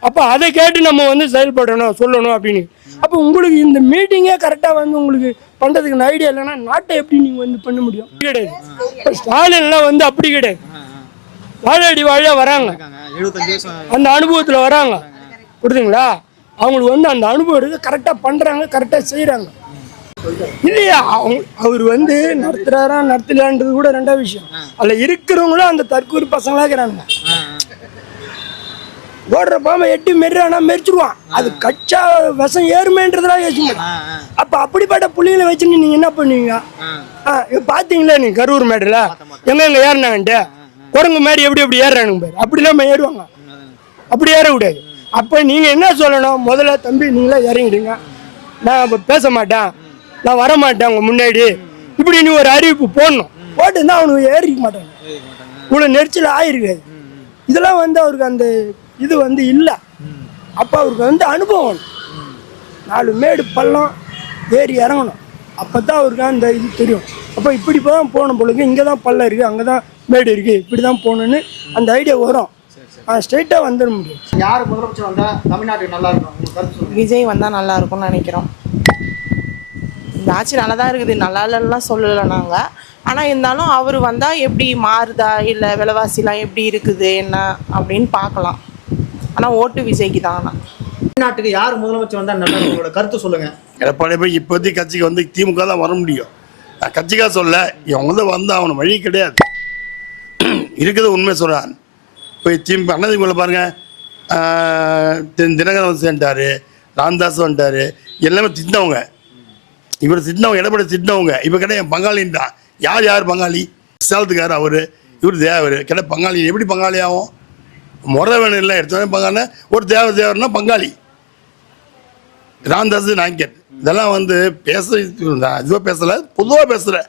அப்போ அதை கேட்டு நம்ம வந்து செயல்படணும் சொல்லணும் அப்படின்னு. அப்போ உங்களுக்கு இந்த மீட்டிங்கே கரெக்டாக வந்து உங்களுக்கு பண்ணுறதுக்கு ஐடியா இல்லைன்னா நாட்டை எப்படி நீங்கள் வந்து பண்ண முடியும்? கிடையாது. இப்போ ஸ்டாலின்லாம் வந்து அப்படி கிடையாது. வாழாடி வாழ வராங்க, அந்த அனுபவத்தில் வராங்க, புரியுதுங்களா? அவங்களுக்கு வந்து அந்த அனுபவம் இருக்குது, கரெக்டாக பண்ணுறாங்க, கரெக்டாக செய்கிறாங்க. இல்லையா அவர் வந்து நடத்துறாரா நடத்தலான்றது கூட ரெண்டாவது விஷயம். அதில் இருக்கிறவங்களும் அந்த தற்கூரி பசங்களாக இருக்கிறாங்க. ஓடுற பாம்பை எட்டி மெர்றானா மெரிச்சிருவான், அது கச்சா விஷம் ஏறுமேன்றதுலாம் யோசிச்சு. அப்போ அப்படிப்பட்ட புள்ளிகளை வச்சுன்னு நீங்கள் என்ன பண்ணுவீங்க? பார்த்தீங்களா நீ கரூர் மேடில் எங்கே ஏறினாங்கன்ட்டு குரங்கு மாதிரி எப்படி ஏறுறானுங்க பேர், அப்படிலாம் ஏறுவாங்க. அப்படி ஏறக்கூடாது. அப்போ நீங்கள் என்ன சொல்லணும்? முதல்ல தம்பி நீங்களே இறங்கிடுங்க, நான் இப்போ பேச மாட்டேன், நான் வரமாட்டேன் உங்கள் முன்னாடி, இப்படி நீ ஒரு அறிவிப்பு போடணும். போட்டுருந்தா அவனுக்கு ஏறிக்க மாட்டாங்க, இவ்வளோ நெரிச்சல் ஆகிருக்காது. இதெல்லாம் வந்து அவருக்கு அந்த இது வந்து இல்லை. அப்போ அவருக்கு வந்து அனுபவம் 4 மேடு பள்ளம் ஏறி இறங்கணும், அப்போ தான் அவருக்கு அந்த இது தெரியும். அப்போ இப்படி தான் போகணும் பொழுது, இங்கே தான் பள்ளம் இருக்குது, அங்கே தான் மேடு இருக்குது, இப்படி தான் போகணுன்னு அந்த ஐடியா வரும். ஸ்ட்ரெயிட்டாக வந்துட முடியும். யார் முதலமைச்சர் வந்தால் தமிழ்நாட்டுக்கு நல்லா இருக்கும்? விஜய் வந்தால் நல்லா இருக்கும்னு நினைக்கிறோம். இந்த ஆட்சி நல்லா தான் இருக்குது, நல்லா இல்லைலாம் சொல்லலை நாங்கள். ஆனால் இருந்தாலும் அவர் வந்தால் எப்படி மாறுதா இல்லை விலைவாசிலாம் எப்படி இருக்குது என்ன அப்படின்னு பார்க்கலாம். ஆனால் ஓட்டு விஜய்க்கு தான். ஆனால் தமிழ்நாட்டுக்கு யார் முதலமைச்சர் வந்தால் நல்லா இருக்கும்? உங்களோட கருத்து சொல்லுங்கள். எடப்பாடி போய் இப்போதைக்கு கட்சிக்கு வந்து திமுக தான் வர முடியும். நான் கட்சிக்காக சொல்ல, இவன் வந்து அவனு வழி கிடையாது. இருக்கிறது உண்மை சொல்கிறான். போய் திமுக அண்ணாதிமுக பாருங்கள், தினகரன் வந்து சேர்ந்துட்டார், ராமதாஸ் வந்துட்டார், எல்லாமே திட்டினவங்க. இவர் திட்டினவங்க, எடப்பாடி திட்டினவங்க. இப்போ கிடையாது பங்காளின்றான். யார் பங்காளி? சேலத்துக்கார் அவர், இவர் தேவர். கிடையாது பங்காளி. எப்படி பங்காளி ஆகும்? முறை வேணும் இல்லை, எடுத்தோடனே பங்காளி. ஒரு தேவர்னா பங்காளி. ராமதாஸ் நாய்க்கர் இதெல்லாம் வந்து இதுவாக பேசலை, பொதுவாக பேசுகிறேன்.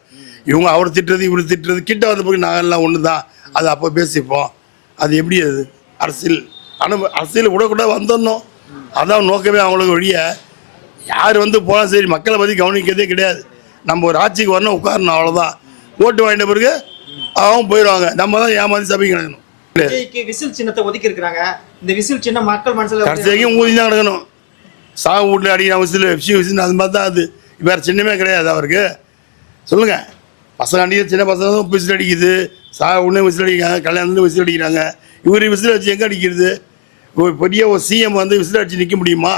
இவங்க அவர் திட்டுறது இவர் திட்டுறது கிட்ட வந்த போய் நாங்கள் எல்லாம் ஒன்று தான், அது அப்போ பேசிப்போம். அது எப்படி? அது அரசியல். ஆனால் அரசியல் கூட வந்துடணும், அதான் நோக்கமே அவங்களுக்கு வழிய. யார் வந்து போனால் சரி, மக்களை பற்றி கவனிக்கிறதே கிடையாது. நம்ம ஒரு ஆட்சிக்கு வரணும், உட்காரணும், அவ்வளோதான். ஓட்டு வாங்கிட்ட பிறகு அவங்க போயிடுவாங்க, நம்ம தான் ஏமாதி சபைக்கு கிடக்கணும். விசில் சின்னத்தை ஒதுக்கி இருக்கிறாங்க, இந்த விசில் சின்ன மக்கள் மனசில் கடைசி வரைக்கும் ஊதி தான் கிடக்கணும். சாகு வீட்டில் அடிக்கிற விசில் எஃப்சி விசில் அது மாதிரி தான். அது வேறு சின்னமே கிடையாது அவருக்கு. சொல்லுங்கள், பசங்க அடிக்கிற சின்ன பசங்க தான் விசில் அடிக்குது, சாக உடனே விசில் அடிக்கிறாங்க, கல்யாணத்துல விசில் அடிக்கிறாங்க. இவர் விசில் வச்சு எங்கே அடிக்கிறது? ஒரு பெரிய ஒரு சிஎம் வந்து விசில் அடிச்சு நிற்க முடியுமா?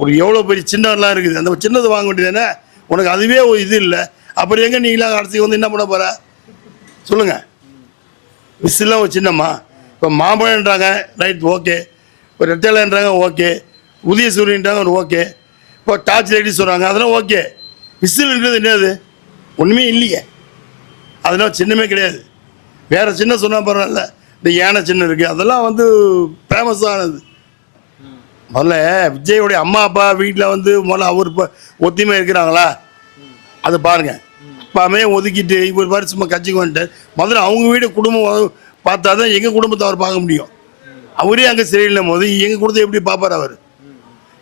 ஒரு எவ்வளோ பெரிய சின்னம்லாம் இருக்குது, அந்த சின்னதை வாங்க வேண்டியதானே? உனக்கு அதுவே ஒரு இது இல்லை, அப்புறம் எங்கே நீங்களாம் அரசுக்கு வந்து என்ன பண்ண போகிற? சொல்லுங்கள். விசில்லாம் ஒரு சின்னம்மா. இப்போ மாம்பழன்றாங்க, ரைட், ஓகே. இப்போ ரெட்டலைன்றாங்க, ஓகே. உதயசூரியன்றாங்க, ஒரு ஓகே. இப்போ டார்ச் லைட்டு சொல்கிறாங்க, அதெல்லாம் ஓகே. விசில்ன்றது என்னது? ஒன்றுமே இல்லையே. அதெல்லாம் சின்னமே கிடையாது. வேறு சின்ன சொன்னால் பரவாயில்ல, இந்த யானை சின்னம் இருக்குது, அதெல்லாம் வந்து ஃபேமஸானது. முதல்ல விஜயோடைய அம்மா அப்பா வீட்டில் வந்து முதல்ல அவர் இப்போ ஒத்திமை இருக்கிறாங்களா அதை பாருங்கள். அப்பாமே ஒதுக்கிட்டு இவர் பாரு சும்மா கட்சிக்கு வந்துட்டார். முதல்ல அவங்க வீடு குடும்பம் பார்த்தா தான் எங்கள் குடும்பத்தை அவர் பார்க்க முடியும். அவரே அங்கே சரியில்லும் போது எங்கள் குடும்பத்தை எப்படி பார்ப்பார்? அவர்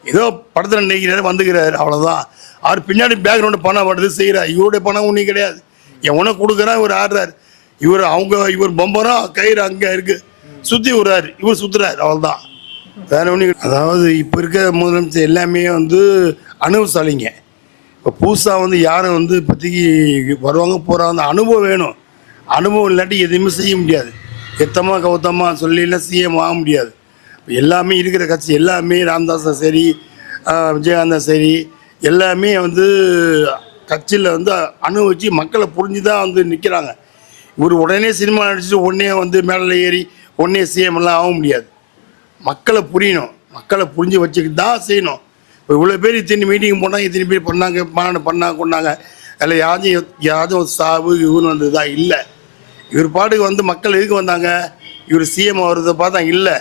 ஏதோ படத்தில் நினைக்கிறாரு, வந்துக்கிறாரு, அவ்வளோதான். அவர் பின்னாடி பேக்ரவுண்டு பணம் வருது செய்கிறார். இவருடைய பணம் ஒன்றும் கிடையாது. எவனை கொடுக்குறான், இவர் ஆடுறாரு. இவர் பொம்பரம் கயிறு அங்கே இருக்குது, சுற்றி விடுறாரு, இவர் சுற்றுறாரு, அவ்வளோதான். வேற ஒன்று. அதாவது இப்போ இருக்க முதலமைச்சர் எல்லாமே வந்து அனுபவசாலிங்க. இப்போ புதுசாக வந்து யாரும் வந்து இப்போதைக்கு வருவாங்க போகிறாங்க, அந்த அனுபவம் வேணும். அனுபவம் இல்லாட்டி எதுவுமே செய்ய முடியாது. எத்தமாக கௌத்தமாக சொல்லிலாம் சிஎம் ஆக முடியாது. எல்லாமே இருக்கிற கட்சி எல்லாமே ராமதாஸும் சரி, விஜயகாந்தும் சரி, எல்லாமே வந்து கட்சியில் வந்து அனுபவிச்சு மக்களை புரிஞ்சு தான் வந்து நிற்கிறாங்க. இவர் உடனே சினிமா நடிச்சுட்டு உடனே வந்து மேலே ஏறி உடனே சிஎம் எல்லாம் ஆக முடியாது. மக்களை புரியணும், மக்களை புரிஞ்சு வச்சுக்கிட்டு தான் செய்யணும். இப்போ இவ்வளோ பேர் இத்தனை மீட்டிங் போனாங்க, இத்தனை பேர் பண்ணாங்க, கொண்டாங்க. அதில் யாரும் சாவு இவரு வந்தது தான் இல்லை. இவர் பாட்டுக்கு வந்து மக்கள் எதுக்கு வந்தாங்க? இவர் சிஎம் ஆகிறத பார்த்தா இல்லை,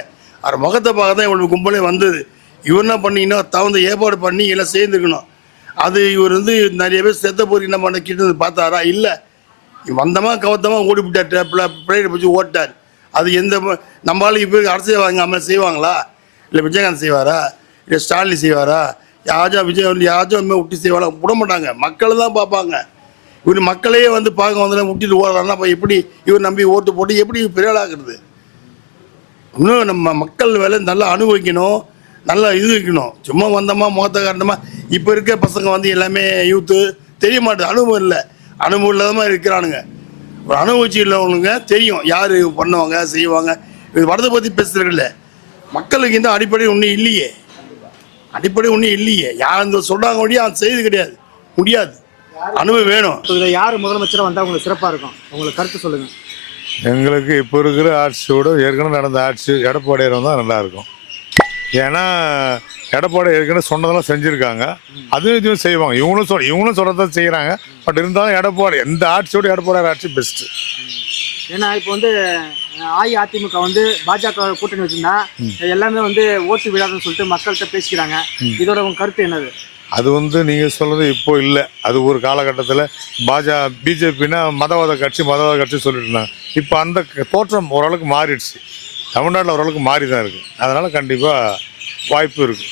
அவர் முகத்தை பார்க்க தான் இவ்வளோ கும்பலே வந்தது. இவர் என்ன பண்ணிங்கன்னா தகுந்த ஏற்பாடு பண்ணி எல்லாம் சேர்ந்துக்கணும். அது இவர் வந்து நிறைய பேர் செத்த போருக்கு என்ன பண்ண கிட்ட பார்த்தாரா? இல்லை, வந்தமாக கவத்தமாக ஓடிவிட்டார், பிளேட்டை பிடிச்சி ஓட்டார். அது எந்த நம்மளால இப்போ அரசியல் வாங்காமல் செய்வாங்களா? இல்லை விஜயகாந்த் செய்வாரா? இல்லை ஸ்டாலின் செய்வாரா? யாராச்சும் விஜய் வந்து யாராச்சும் விட்டு செய்வாரா? விட மாட்டாங்க, மக்கள் தான் பார்ப்பாங்க. இவர் மக்களையே வந்து பார்க்க வந்து விட்டுட்டு ஓடுறாருன்னா அப்போ எப்படி இவர் நம்பி ஓட்டு போட்டு எப்படி பெரிய ஆளாக்குறது? இன்னும் நம்ம மக்கள் வேலை நல்லா அனுபவிக்கணும், நல்லா இது வைக்கணும். சும்மா வந்தோமா முகத்தை காரணமாக இப்போ இருக்க பசங்க வந்து எல்லாமே யூத்து தெரிய மாட்டேது, அனுபவம் இல்லை, அனுபவம் இல்லாத மாதிரி இருக்கிறானுங்க. ஒரு அனுபவிச்சு இல்லவனுங்க தெரியும் யார் பண்ணுவாங்க செய்வாங்க. இது வரதை பற்றி பேசுகிறதில்ல, மக்களுக்கு இந்த அடிப்படை ஒன்றும் இல்லையே, அடிப்படை ஒன்றும் இல்லையே. யார் இந்த சொல்கிறாங்க வழியே அது செய்து கிடையாது, முடியாது. அனுபவம் வேணும். இதில் யார் முதலமைச்சராக வந்தால் உங்களுக்கு சிறப்பாக இருக்கும்? உங்களுக்கு கருத்து சொல்லுங்கள். எங்களுக்கு இப்போ இருக்கிற ஆட்சியோட ஏற்கனவே நடந்த ஆட்சி எடப்பாடியார் தான் நல்லாயிருக்கும். ஏன்னா எடப்பாடி ஏற்கனவே சொன்னதெல்லாம் செஞ்சுருக்காங்க, அதுவும் இதுவும் செய்வாங்க. இவங்களும் சொல்கிறதான் செய்கிறாங்க. பட் இருந்தாலும் எடப்பாடி எந்த ஆட்சியோட எடப்பாடியார் ஆட்சி பெஸ்ட்டு. ஏன்னா இப்போ வந்து அஇஅதிமுக வந்து பாஜக கூட்டணி வச்சுருந்தா எல்லாமே வந்து ஓட்டு விடாதுன்னு சொல்லிட்டு மக்கள்கிட்ட பேசிக்கிறாங்க. இதோட உங்கள் கருத்து என்னது? அது வந்து நீங்கள் சொல்கிறது இப்போ இல்லை, அது ஒரு காலகட்டத்தில் பிஜேபின்னா மதவாத கட்சி சொல்லிட்டு இருந்தாங்க. இப்போ அந்த தோற்றம் ஓரளவுக்கு மாறிடுச்சு, தமிழ்நாட்டில் ஓரளவுக்கு மாறி தான் இருக்குது. அதனால் கண்டிப்பாக வாய்ப்பு இருக்குது.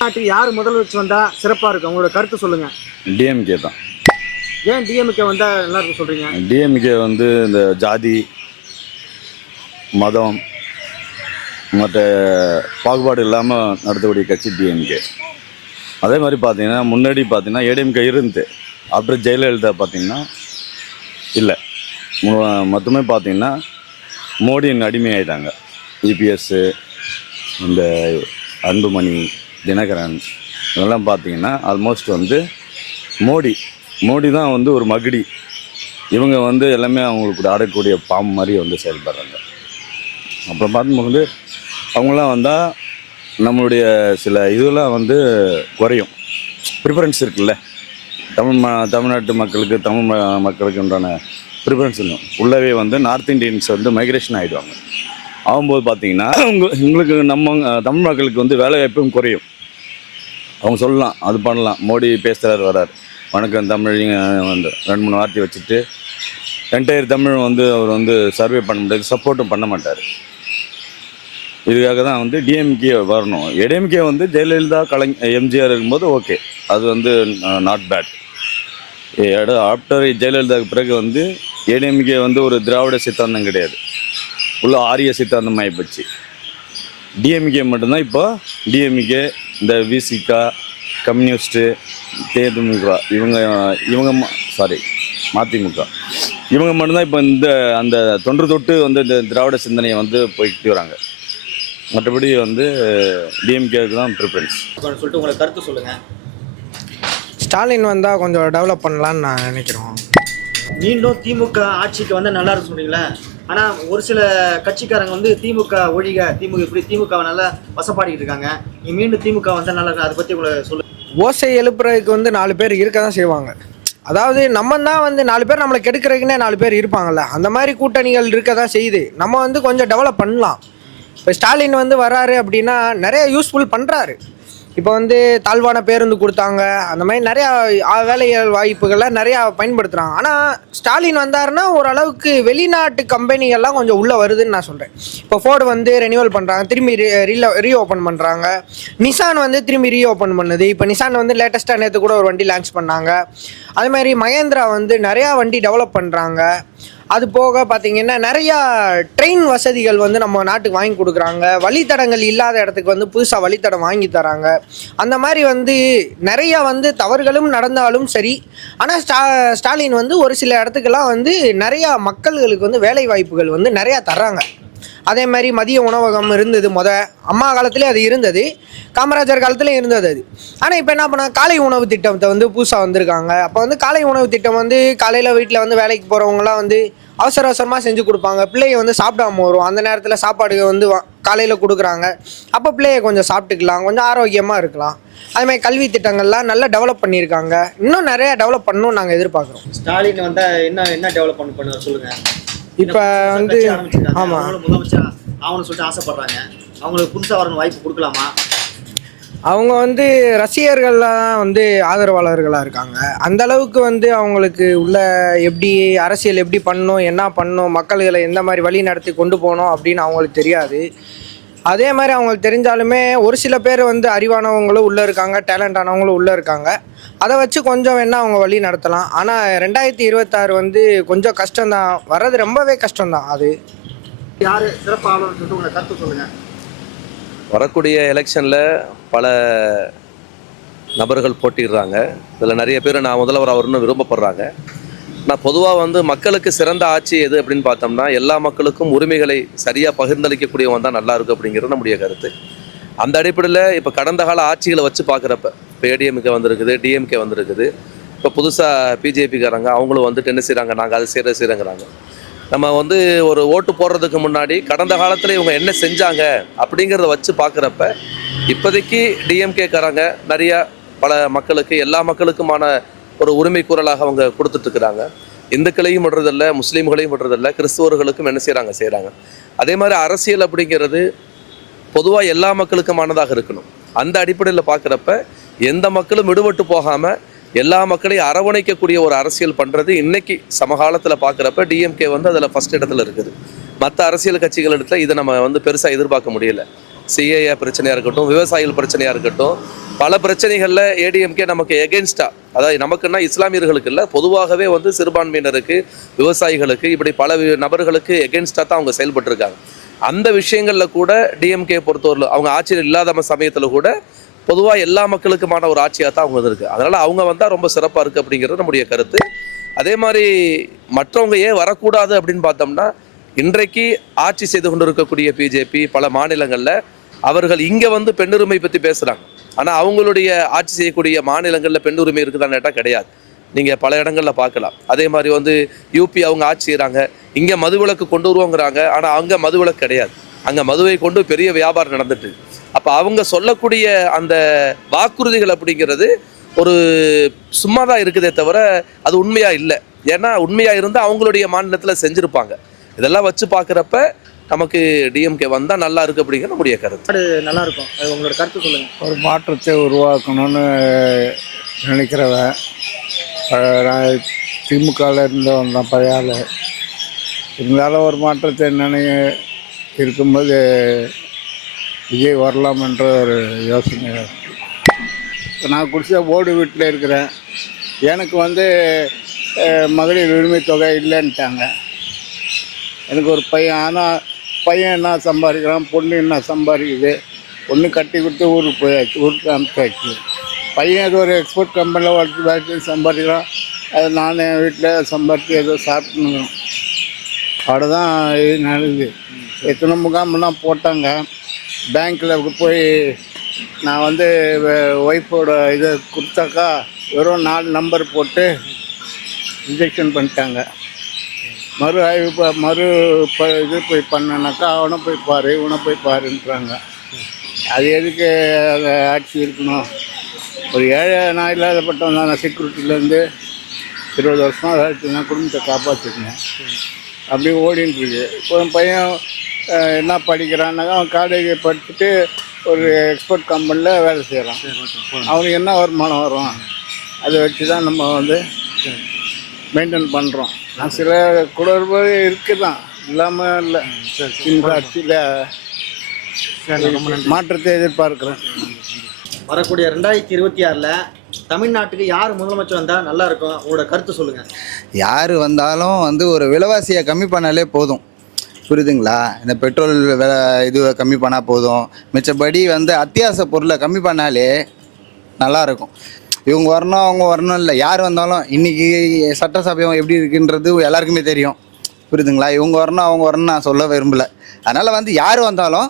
நாட்டுக்கு யார் முதலமைச்சர் வந்தால் சிறப்பாக இருக்கும்? உங்களோட கருத்து சொல்லுங்கள். டிஎம்கே தான். ஏன் டிஎம்கே வந்தால் நல்லா இருக்கும் சொல்கிறீங்க? டிஎம்கே வந்து இந்த ஜாதி மதம் மற்ற பாகுபாடு இல்லாமல் நடத்தக்கூடிய கட்சி டிஎம்கே. அதே மாதிரி பார்த்தீங்கன்னா முன்னாடி பார்த்தீங்கன்னா ஏடிஎம்கே இருந்து ஆஃப்டர் ஜெயலலிதா பார்த்தீங்கன்னா இல்லை, மொத்தமே பார்த்தீங்கன்னா மோடியின் அடிமை ஆகிட்டாங்க. இபிஎஸ்ஸு, இந்த அன்புமணி, தினகரன் இதெல்லாம் பார்த்தீங்கன்னா ஆல்மோஸ்ட் வந்து மோடி தான் வந்து ஒரு மகுடி. இவங்க வந்து எல்லாமே அவங்களுக்கு ஆடக்கூடிய பாம்பு மாதிரி வந்து செயல்படுறாங்க. அப்புறம் பார்க்கும்போது அவங்களாம் வந்தால் நம்மளுடைய சில இதெல்லாம் வந்து குறையும். ப்ரிஃபரன்ஸ் இருக்குல்ல, தமிழ்நாட்டு மக்களுக்கு மக்களுக்குன்றான ப்ரிஃபரன்ஸ் இல்லை. உள்ளவே வந்து நார்த் இந்தியன்ஸ் வந்து மைக்ரேஷன் ஆகிடுவாங்க. ஆகும்போது பார்த்தீங்கன்னா உங்களுக்கு நம்ம தமிழ் மக்களுக்கு வந்து வேலை வாய்ப்பும் குறையும். அவங்க சொல்லலாம், அது பண்ணலாம், மோடி பேசுகிறார் வரார், வணக்கம் தமிழிங்க வந்து 2-3 வார்த்தை வச்சுட்டு என்டையர் தமிழ் வந்து அவர் வந்து சர்வே பண்ண முடியாது, சப்போர்ட்டும் பண்ண மாட்டார். இதுக்காக தான் வந்து டிஎம்கே வரணும். ஏடிஎம்கே வந்து ஜெயலலிதா எம்ஜிஆர் இருக்கும்போது ஓகே, அது வந்து நாட் பேட். ஆஃப்டர் ஜெயலலிதாவுக்கு பிறகு வந்து ஏடிஎம்கே வந்து ஒரு திராவிட சித்தாந்தம் கிடையாது, உள்ள ஆரிய சித்தாந்தம் ஆகிப்போச்சு. டிஎம்கே மட்டும்தான். இப்போ டிஎம்கே, இந்த விசிகா, கம்யூனிஸ்ட்டு, தேமுதிக, மதிமுக இவங்க மட்டும்தான் இப்போ அந்த தொன்று தொட்டு வந்து இந்த திராவிட சிந்தனையை வந்து போய்கிட்டு வராங்க. மற்றபடி வந்து டிஎம்கேவுக்கு தான் ப்ரிஃபரன்ஸ் சொல்லிட்டு உங்களை கருத்து சொல்லுங்கள். ஸ்டாலின் வந்தால் கொஞ்சம் டெவலப் பண்ணலான்னு நான் நினைக்கிறோம். மீண்டும் திமுக ஆட்சிக்கு வந்து நல்லா இருக்கும் சொல்றீங்களா? ஆனால் ஒரு சில கட்சிக்காரங்க வந்து திமுக ஒழிக, திமுக இப்படி திமுகவை நல்லா வசப்பாடிக்கிட்டு இருக்காங்க. நீ மீண்டும் திமுக வந்தால் நல்லா இருக்கும், அதை பற்றி உங்களை சொல்லு. ஓசை எழுப்புறதுக்கு வந்து 4 பேர் இருக்க தான் செய்வாங்க. அதாவது நம்ம தான் வந்து 4 பேர் நம்மளை கெடுக்கிறதுக்குன்னே 4 பேர் இருப்பாங்கல்ல, அந்த மாதிரி கூட்டணிகள் இருக்க தான் செய்யுது. நம்ம வந்து கொஞ்சம் டெவலப் பண்ணலாம். இப்போ ஸ்டாலின் வந்து வராரு அப்படின்னா நிறைய யூஸ்ஃபுல் பண்ணுறாரு. இப்போ வந்து தாழ்வான பேருந்து கொடுத்தாங்க, அந்த மாதிரி நிறையா வேலைகள் வாய்ப்புகள்லாம் நிறையா பயன்படுத்துகிறாங்க. ஆனால் ஸ்டாலின் வந்தாருன்னா ஓரளவுக்கு வெளிநாட்டு கம்பெனிகள்லாம் கொஞ்சம் உள்ளே வருதுன்னு நான் சொல்கிறேன். இப்போ ஃபோர்டு வந்து ரெனியூவல் பண்ணுறாங்க, திரும்பி ரீஓப்பன் பண்ணுறாங்க. நிசான் வந்து திரும்பி ரீஓப்பன் பண்ணுது. இப்போ நிசான் வந்து லேட்டஸ்ட்டாக நேற்று கூட ஒரு வண்டி லான்ச் பண்ணாங்க. அதுமாதிரி மகேந்திரா வந்து நிறையா வண்டி டெவலப் பண்ணுறாங்க. அது போக பார்த்திங்கன்னா நிறையா ட்ரெயின் வசதிகள் வந்து நம்ம நாட்டுக்கு வாங்கி கொடுக்குறாங்க. வழித்தடங்கள் இல்லாத இடத்துக்கு வந்து புதுசாக வழித்தடம் வாங்கி தராங்க. அந்த மாதிரி வந்து நிறையா வந்து தவறுகளும் நடந்தாலும் சரி, ஆனால் ஸ்டாலின் வந்து ஒரு சில இடத்துக்கெல்லாம் வந்து நிறையா மக்கள்களுக்கு வந்து வேலை வாய்ப்புகள் வந்து நிறையா தர்றாங்க. அதே மாதிரி மதிய உணவகம் இருந்தது, அம்மா காலத்துலேயே அது இருந்தது, காமராஜர் காலத்துலேயும் இருந்தது அது. ஆனால் இப்போ என்ன பண்ணால் காலை உணவு திட்டத்தை வந்து புதுசாக வந்திருக்காங்க. அப்போ வந்து காலை உணவு திட்டம் வந்து காலையில் வீட்டில் வந்து வேலைக்கு போகிறவங்களாம் வந்து அவசரமாக செஞ்சு கொடுப்பாங்க. பிள்ளைய வந்து சாப்பிடாம வரும், அந்த நேரத்தில் சாப்பாடு வந்து காலையில் கொடுக்குறாங்க. அப்போ பிள்ளைய கொஞ்சம் சாப்பிட்டுக்கலாம், கொஞ்சம் ஆரோக்கியமாக இருக்கலாம். அதுமாதிரி கல்வி திட்டங்கள்லாம் நல்லா டெவலப் பண்ணியிருக்காங்க. இன்னும் நிறையா டெவலப் பண்ணணும்னு நாங்கள் எதிர்பார்க்குறோம். ஸ்டாலின் வந்தால் என்ன டெவலப்மெண்ட் பண்ணுவார் சொல்லுங்கள். இப்போ வந்து ஆமாம் முதலமைச்சர் ஆகணும்னு சொல்லிட்டு ஆசைப்படுறாங்க. அவங்களுக்கு புதுசாக வரணும் வாய்ப்பு கொடுக்கலாமா? அவங்க வந்து ரசிகர்கள்லாம் வந்து ஆதரவாளர்களாக இருக்காங்க. அந்த அளவுக்கு வந்து அவங்களுக்கு உள்ள எப்படி அரசியல் எப்படி பண்ணணும், என்ன பண்ணணும், மக்களை எந்த மாதிரி வழி நடத்தி கொண்டு போகணும் அப்படின்னு அவங்களுக்கு தெரியாது. அதே மாதிரி அவங்களுக்கு தெரிஞ்சாலுமே ஒரு சில பேர் வந்து அறிவானவங்களும் உள்ளே இருக்காங்க, டேலண்டானவங்களும் உள்ளே இருக்காங்க. அதை வச்சு கொஞ்சம் வேணால் அவங்க வழி நடத்தலாம். ஆனால் 2026 வந்து கொஞ்சம் கஷ்டம்தான், வர்றது ரொம்பவே கஷ்டம்தான். அது யார் சிறப்பாளர் சொல்லிட்டு உங்களை கருத்து சொல்லுங்கள். வரக்கூடிய எலெக்ஷனில் பல நபர்கள் போட்டிடுறாங்க. இதில் நிறைய பேர் நான் முதல்வர் அவர்னு விரும்பப்படுறாங்க. நான் பொதுவாக வந்து மக்களுக்கு சிறந்த ஆட்சி எது அப்படின்னு பார்த்தோம்னா எல்லா மக்களுக்கும் உரிமைகளை சரியாக பகிர்ந்தளிக்கக்கூடியவன் தான் நல்லா இருக்கும் அப்படிங்கிறது நம்முடைய கருத்து. அந்த அடிப்படையில் இப்போ கடந்த கால ஆட்சிகளை வச்சு பார்க்குறப்ப இப்போ ஏடிஎம்கே வந்திருக்குது, டிஎம்கே வந்திருக்குது, இப்போ புதுசாக பிஜேபிக்காரங்க அவங்களும் வந்துட்டு என்ன செய்கிறாங்க, நாங்கள் அதை செய்கிறோங்கிறாங்க. நம்ம வந்து ஒரு ஓட்டு போடுறதுக்கு முன்னாடி கடந்த காலத்தில் இவங்க என்ன செஞ்சாங்க அப்படிங்கிறத வச்சு பார்க்குறப்ப இப்போதைக்கு டிஎம்கேக்காரங்க நிறையா பல மக்களுக்கு எல்லா மக்களுக்குமான ஒரு உரிமை குரலாக அவங்க கொடுத்துட்ருக்குறாங்க. இந்துக்களையும் விடுறதில்ல, முஸ்லீம்களையும் விடுறதில்ல, கிறிஸ்துவர்களுக்கும் என்ன செய்கிறாங்க. அதே மாதிரி அரசியல் அப்படிங்கிறது பொதுவாக எல்லா மக்களுக்குமானதாக இருக்கணும். அந்த அடிப்படையில் பார்க்குறப்ப எந்த மக்களும் விடுபட்டு போகாமல் எல்லா மக்களையும் அரவணைக்கக்கூடிய ஒரு அரசியல் பண்ணுறது இன்றைக்கி சமகாலத்தில் பார்க்குறப்ப டிஎம்கே வந்து அதில் ஃபஸ்ட் இடத்துல இருக்குது. மற்ற அரசியல் கட்சிகள் இடத்துல இதை நம்ம வந்து பெருசாக எதிர்பார்க்க முடியல. சிஏஏ பிரச்சனையாக இருக்கட்டும், விவசாயிகள் பிரச்சனையாக இருக்கட்டும், பல பிரச்சனைகளில் ஏடிஎம்கே நமக்கு எகென்ஸ்டாக, அதாவது நமக்குன்னா இஸ்லாமியர்களுக்கு இல்லை, பொதுவாகவே வந்து சிறுபான்மையினருக்கு, விவசாயிகளுக்கு, இப்படி பல நபர்களுக்கு எகென்ஸ்டாக தான் அவங்க செயல்பட்டுருக்காங்க. அந்த விஷயங்களில் கூட டிஎம்கே பொறுத்தவரையில் அவங்க ஆட்சியில் இல்லாத சமயத்தில் கூட பொதுவாக எல்லா மக்களுக்குமான ஒரு ஆட்சியாக தான் அவங்க இருக்குது. அதனால் அவங்க வந்தால் ரொம்ப சிறப்பாக இருக்குது அப்படிங்கிறது நம்முடைய கருத்து. அதே மாதிரி மற்றவங்க ஏன் வரக்கூடாது அப்படின்னு பார்த்தோம்னா இன்றைக்கு ஆட்சி செய்து கொண்டு இருக்கக்கூடிய பிஜேபி பல மாநிலங்களில் அவர்கள் இங்கே வந்து பெண்ணுரிமை பற்றி பேசுகிறாங்க. ஆனால் அவங்களுடைய ஆட்சி செய்யக்கூடிய மாநிலங்களில் பெண்ணுரிமை இருக்குதான்னு கேட்டால் கிடையாது. நீங்கள் பல இடங்களில் பார்க்கலாம். அதே மாதிரி வந்து யூபி அவங்க ஆட்சி செய்கிறாங்க, இங்கே மதுவிலக்கு கொண்டு வருவோங்கிறாங்க, ஆனால் அங்கே மதுவிலக்கு கிடையாது. அங்கே மதுவை கொண்டு பெரிய வியாபாரம் நடந்துட்டு. அப்போ அவங்க சொல்லக்கூடிய அந்த வாக்குறுதிகள் அப்படிங்கிறது ஒரு சும்மா தான் இருக்குதே தவிர அது உண்மையாக இல்லை. ஏன்னா உண்மையாக இருந்தால் அவங்களுடைய மாநிலத்தில் செஞ்சுருப்பாங்க. இதெல்லாம் வச்சு பார்க்குறப்ப நமக்கு டிஎம்கே வந்தால் நல்லா இருக்குது அப்படிங்கிற நம்முடைய கருத்து. நல்லா இருக்கும், அது உங்களோட கருத்து சொல்லுங்கள். ஒரு மாற்றத்தை உருவாக்கணும்னு நினைக்கிறவன் திமுகவில் இருந்தவன் தான் பழைய ஆள். இருந்தாலும் ஒரு மாற்றத்தை இருக்கும்போது விஜய் வரலாம் என்ற ஒரு யோசனை. நான் குடிசை ஓடு வீட்டில் இருக்கிறேன். எனக்கு வந்து மகளிர் உரிமை தொகை இல்லைன்ட்டாங்க. எனக்கு ஒரு பையன், ஆனால் பையன் என்ன சம்பாதிக்கிறான், பொண்ணு என்ன சம்பாதிக்குது. பொண்ணு கட்டி கொடுத்து ஊருக்கு போயாச்சு, ஊருக்கு அனுப்பிச்சாச்சு. பையன் ஏதோ ஒரு எக்ஸ்போர்ட் கம்பெனியில் வேலைக்கு சம்பாதிக்கிறான். அது நான் என் வீட்டில் சம்பாதிச்சு ஏதோ சாப்பிடணும். அவ்வளோதான் இது நடக்குது. எத்தனை முகாமெல்லாம் போட்டாங்க. பேங்க்கில் போய் நான் வந்து ஒய்ஃபோட இதை கொடுத்தாக்கா வெறும் 4 நம்பர் போட்டு ரிஜெக்ஷன் பண்ணிட்டாங்க. இது போய் பண்ணனாக்கா அவனை போய் பாரு, இவனை போய் பாருன்றாங்க. அது எதுக்கு அந்த ஆட்சி இருக்கணும்? ஒரு ஏழை நான் இல்லாதப்பட்டவன் தான். நான் செக்யூரிட்டிலேருந்து 20 வருஷமாக ஆச்சு. நான் குடும்பத்தை காப்பாற்றிருந்தேன். அப்படியே ஓடின்னு இருக்கு. இப்போ என் பையன் என்ன படிக்கிறான்னாக்கா அவன் காலேஜை படிச்சுட்டு ஒரு எக்ஸ்போர்ட் கம்பெனியில் வேலை செய்கிறான். அவனுக்கு என்ன வருமானம் வரும்? அதை வச்சு தான் நம்ம வந்து மெயின்டைன் பண்ணுறோம். நான் சில குளறுபடி இருக்குதான், இல்லாமல் இல்லை. இந்த ஆட்சியில் மாற்றத்தை எதிர்பார்க்குறேன். வரக்கூடிய 2026 தமிழ்நாட்டுக்கு யார் முதலமைச்சர் வந்தால் நல்லா இருக்கும், உங்களோட கருத்து சொல்லுங்கள். யார் வந்தாலும் வந்து ஒரு விலைவாசியை கம்மி பண்ணாலே போதும், புரியுதுங்களா? இந்த பெட்ரோல் விலை இதுவை கம்மி பண்ணால் போதும். மிச்சப்படி வந்து அத்தியாவசிய பொருளை கம்மி பண்ணாலே நல்லாயிருக்கும். இவங்க வரணும் அவங்க வரணும் இல்லை, யார் வந்தாலும் இன்றைக்கி சட்டசபையம் எப்படி இருக்குன்றது எல்லாருக்குமே தெரியும், புரியுதுங்களா? இவங்க வரணும் அவங்க வரணும்னு நான் சொல்ல விரும்பலை. அதனால் வந்து யார் வந்தாலும்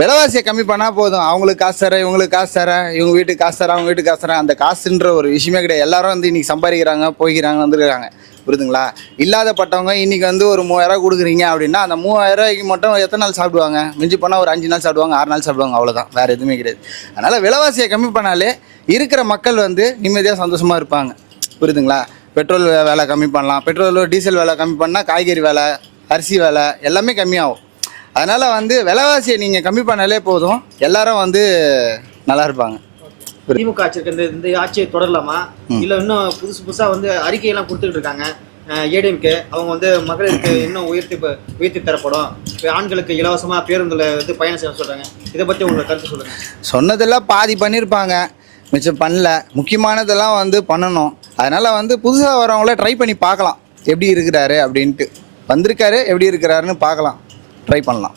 விலைவாசியை கம்மி பண்ணால் போதும். அவங்களுக்கு காசு தரேன், இவங்களுக்கு காசு தரேன், இவங்க வீட்டுக்கு காசு தரேன், அவங்க வீட்டுக்கு காசு தரேன், அந்த காசுன்ற ஒரு விஷயமே கிடையாது. எல்லாரும் வந்து இன்றைக்கி சம்பாதிக்கிறாங்க, போய்க்கிறாங்க, வந்துருக்காங்க, புரியுதுங்களா? இல்லாதப்பட்டவங்க இன்றைக்கி வந்து ஒரு 3000 கொடுக்குறீங்க அப்படின்னா அந்த 3000 ரூபாய்க்கு மட்டும் எத்தனை நாள் சாப்பிடுவாங்க? மிஞ்சி போனால் ஒரு 5 நாள் சாப்பிடுவாங்க, 6 நாள் சாப்பிடுவாங்க, அவ்வளோதான், வேறு எதுவுமே கிடையாது. அதனால் விலைவாசியை கம்மி பண்ணாலே இருக்கிற மக்கள் வந்து நிம்மதியாக சந்தோஷமாக இருப்பாங்க, புரியுதுங்களா? பெட்ரோல் விலை கம்மி பண்ணலாம். பெட்ரோல் டீசல் விலை கம்மி பண்ணால் காய்கறி விலை, அரிசி விலை எல்லாமே கம்மியாகும். அதனால் வந்து விலைவாசியை நீங்கள் கம்மி பண்ணாலே போதும், எல்லாரும் வந்து நல்லா இருப்பாங்க. திமுக ஆட்சி இருக்க இந்த ஆட்சியை தொடரலாமா இல்ல இன்னும் புதுசா வந்து அறிக்கையெல்லாம் கொடுத்துட்டு இருக்காங்க ஏடிஎம்கே. அவங்க வந்து மகளிருக்கு இன்னும் உயர்த்தி தரப்படும், ஆண்களுக்கு இலவசமா பேருந்துல வந்து பயணம் செய்ய சொல்றாங்க. இதை பத்தி உங்களை கருத்து சொல்லுங்க. சொன்னதெல்லாம் பாதி பண்ணியிருப்பாங்க, மிச்சம் பண்ணல. முக்கியமானதெல்லாம் வந்து பண்ணணும். அதனால் வந்து புதுசாக வரவங்கள ட்ரை பண்ணி பார்க்கலாம் எப்படி இருக்கிறாரு அப்படின்ட்டு. வந்திருக்காரு எப்படி இருக்கிறாருன்னு பார்க்கலாம், ட்ரை பண்ணலாம்.